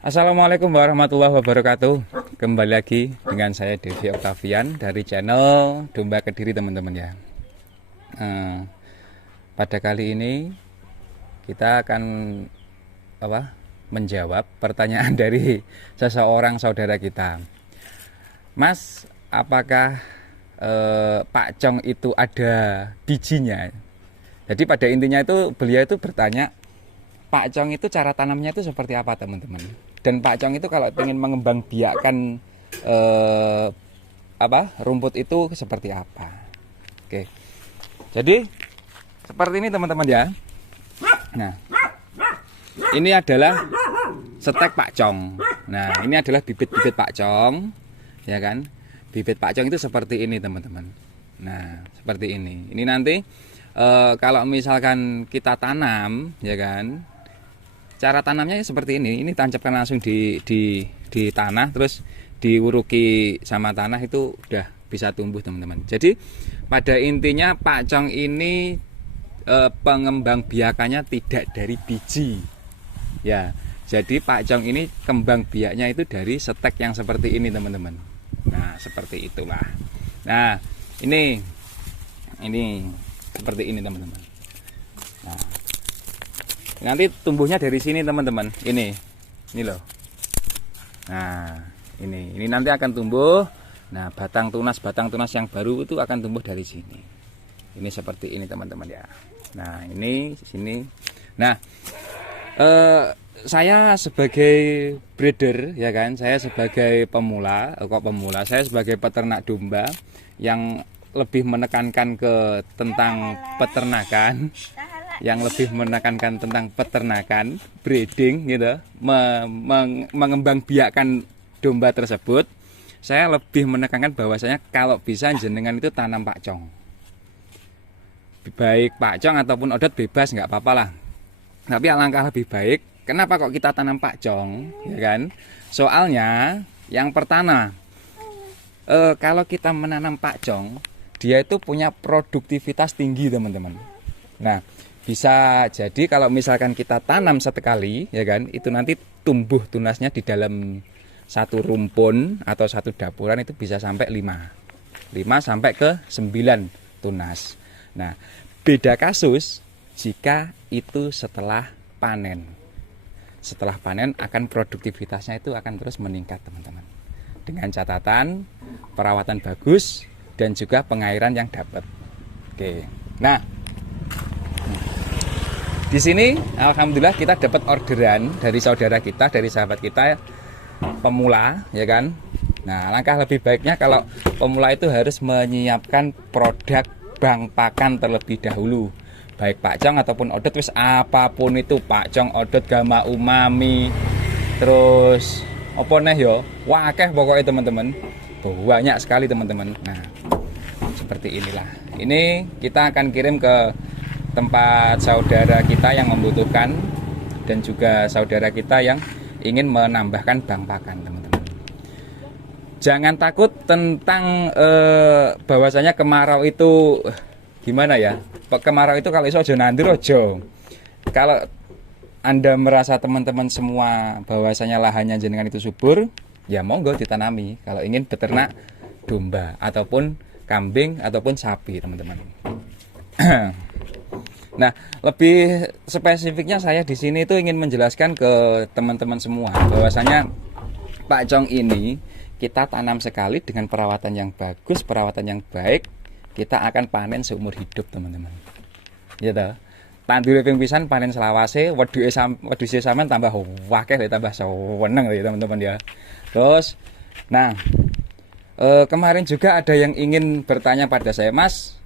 Assalamualaikum warahmatullahi wabarakatuh. Kembali lagi dengan saya Devi Octavian dari channel Domba Kediri, teman-teman ya. Pada kali ini kita akan menjawab pertanyaan dari seseorang saudara kita. Mas, apakah pakcong itu ada bijinya? Jadi pada intinya itu beliau itu bertanya, pakcong itu cara tanamnya itu seperti apa, teman-teman? Dan pakcong itu kalau ingin mengembang biakan rumput itu seperti apa? Oke. Jadi seperti ini, teman-teman ya. Nah, ini adalah stek pakcong. Nah, ini adalah bibit-bibit pakcong, ya kan? Bibit pakcong itu seperti ini, teman-teman. Nah, seperti ini. Ini nanti kalau misalkan kita tanam, ya kan? Cara tanamnya seperti ini. Ini tancapkan langsung di tanah, terus diuruki sama tanah, itu udah bisa tumbuh, teman-teman. Jadi pada intinya pakcong ini pengembang biakannya tidak dari biji. Ya. Jadi pakcong ini kembang biaknya itu dari stek yang seperti ini, teman-teman. Nah, seperti itulah. Nah, ini seperti ini, teman-teman. Nah, nanti tumbuhnya dari sini, teman-teman. Ini loh. Nah, ini nanti akan tumbuh. Nah, batang tunas yang baru itu akan tumbuh dari sini. Ini seperti ini, teman-teman ya. Nah, ini sini. Nah, saya sebagai breeder, ya kan, saya sebagai pemula, saya sebagai peternak domba yang lebih menekankan ke tentang peternakan, breeding gitu, mengembang biakan domba tersebut. Saya lebih menekankan bahwasanya kalau bisa jenengan itu tanam pakcong, baik pakcong ataupun odot bebas, nggak apa-apa lah. Tapi alangkah lebih baik, kenapa kok kita tanam pakcong, ya kan? Soalnya yang pertama, kalau kita menanam pakcong, dia itu punya produktivitas tinggi, teman-teman. Nah, bisa jadi kalau misalkan kita tanam sekali, ya kan, itu nanti tumbuh tunasnya di dalam satu rumpun atau satu dapuran itu bisa sampai 5 sampai ke 9 tunas. Nah, beda kasus jika itu setelah panen. Setelah panen akan produktivitasnya itu akan terus meningkat, teman-teman. Dengan catatan perawatan bagus dan juga pengairan yang dapat. Oke. Nah, di sini alhamdulillah kita dapat orderan dari saudara kita, dari sahabat kita pemula, ya kan. Nah, langkah lebih baiknya kalau pemula itu harus menyiapkan produk bank pakan terlebih dahulu. Baik pakcong ataupun odot, wis apapun itu, pakcong, odot, gama umami, terus apa nih yo, wakeh pokoknya, teman-teman. Banyak sekali, teman-teman. Nah, seperti inilah. Ini kita akan kirim ke tempat saudara kita yang membutuhkan dan juga saudara kita yang ingin menambahkan bank pakan, teman-teman. Jangan takut tentang bahwasanya kemarau itu gimana ya. Kemarau itu kalau iso aja nandur aja. Kalau Anda merasa, teman-teman semua, bahwasanya lahannya jenengan itu subur, ya monggo ditanami kalau ingin beternak domba ataupun kambing ataupun sapi, teman-teman. Nah, lebih spesifiknya saya di sini itu ingin menjelaskan ke teman-teman semua bahwasanya pakcong ini kita tanam sekali dengan perawatan yang bagus, perawatan yang baik, kita akan panen seumur hidup, teman-teman. Ya toh. Tandur ping pisan panen selawase, wedhuse sampean tambah wakeh, tambah seneng ya, teman-teman ya. Terus nah, kemarin juga ada yang ingin bertanya pada saya, Mas,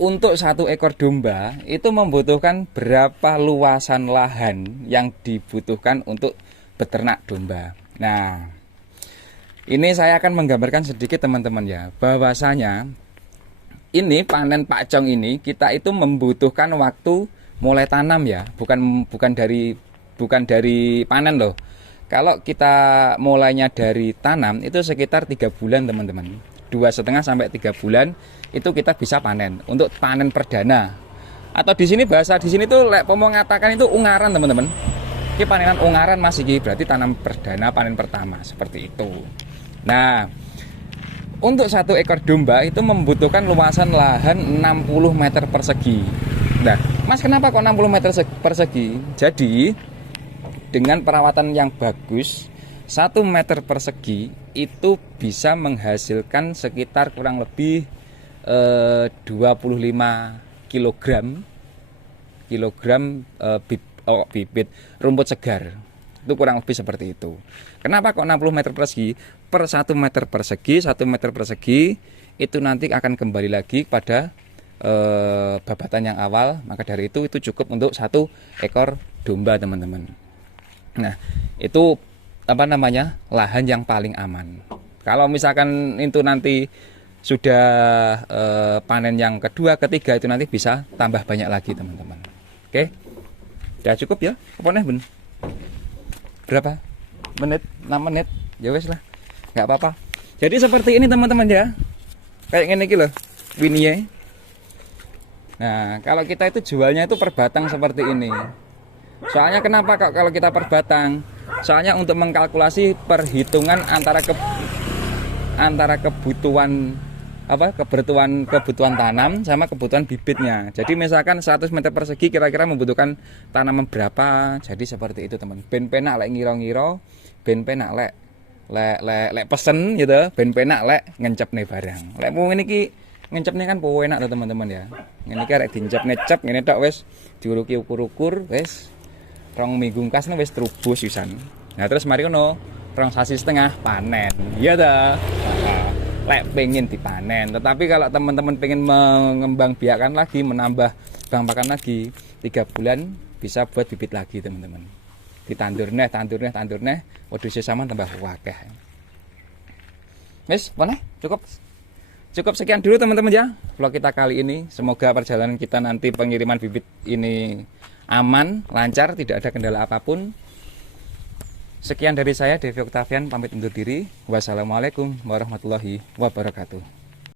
untuk satu ekor domba itu membutuhkan berapa luasan lahan yang dibutuhkan untuk beternak domba. Nah, ini saya akan menggambarkan sedikit, teman-teman ya, bahwasanya ini panen pakcong ini kita itu membutuhkan waktu mulai tanam ya, bukan dari panen loh. Kalau kita mulainya dari tanam itu sekitar 3 bulan, teman-teman. 2,5 sampai 3 bulan itu kita bisa panen untuk panen perdana. Atau di sini bahasa di sini tuh lek pomo ngatakan itu ungaran, teman-teman. Ini panenan ungaran Mas iki, berarti tanam perdana panen pertama seperti itu. Nah, untuk 1 ekor domba itu membutuhkan luasan lahan 60 meter persegi. Nah, Mas kenapa kok 60 meter persegi? Jadi dengan perawatan yang bagus 1 meter persegi itu bisa menghasilkan sekitar kurang lebih 25 kilogram bibit rumput segar. Itu kurang lebih seperti itu. Kenapa kok 60 meter persegi? Per 1 meter persegi, 1 meter persegi itu nanti akan kembali lagi pada babatan yang awal. Maka dari itu cukup untuk 1 ekor domba, teman-teman. Nah, itu apa namanya? Lahan yang paling aman. Kalau misalkan itu nanti sudah panen yang kedua, ketiga, itu nanti bisa tambah banyak lagi, teman-teman. Oke. Udah cukup ya? Apa nih, Bun? Berapa? Menit? 6 menit? Ya wes lah. Enggak apa-apa. Jadi seperti ini, teman-teman ya. Kayak gini iki loh, winie. Nah, kalau kita itu jualnya itu per batang seperti ini. Soalnya kenapa kalau kita per batang? Soalnya untuk mengkalkulasi perhitungan antara kebutuhan kebutuhan tanam sama kebutuhan bibitnya. Jadi misalkan 100 meter persegi kira-kira membutuhkan tanaman berapa. Jadi seperti itu, teman. Ben penak lek ngira-ngira, ben penak lek pesen gitu, ben penak lek ngencepne barang. Lek ngene iki ngencepne kan po enak to, teman-teman ya. Ngene iki arek dincepne cep ngene tok wis diuruki ukur-ukur wis 2 minggu kasne wis trubus wisan. Nah, terus mari ngono 2 sasi setengah panen. Iya ta? Lek pengen dipanen, tetapi kalau teman-teman pengen mengembang biakan lagi, menambah bang pakan lagi, 3 bulan bisa buat bibit lagi, teman-teman. Ditandur neh, wedhus sama tambah wakeh. Wis, mana? Cukup sekian dulu, teman-teman ya vlog kita kali ini. Semoga perjalanan kita nanti pengiriman bibit ini aman, lancar, tidak ada kendala apapun. Sekian dari saya, Devi Octavian, pamit undur diri. Wassalamualaikum warahmatullahi wabarakatuh.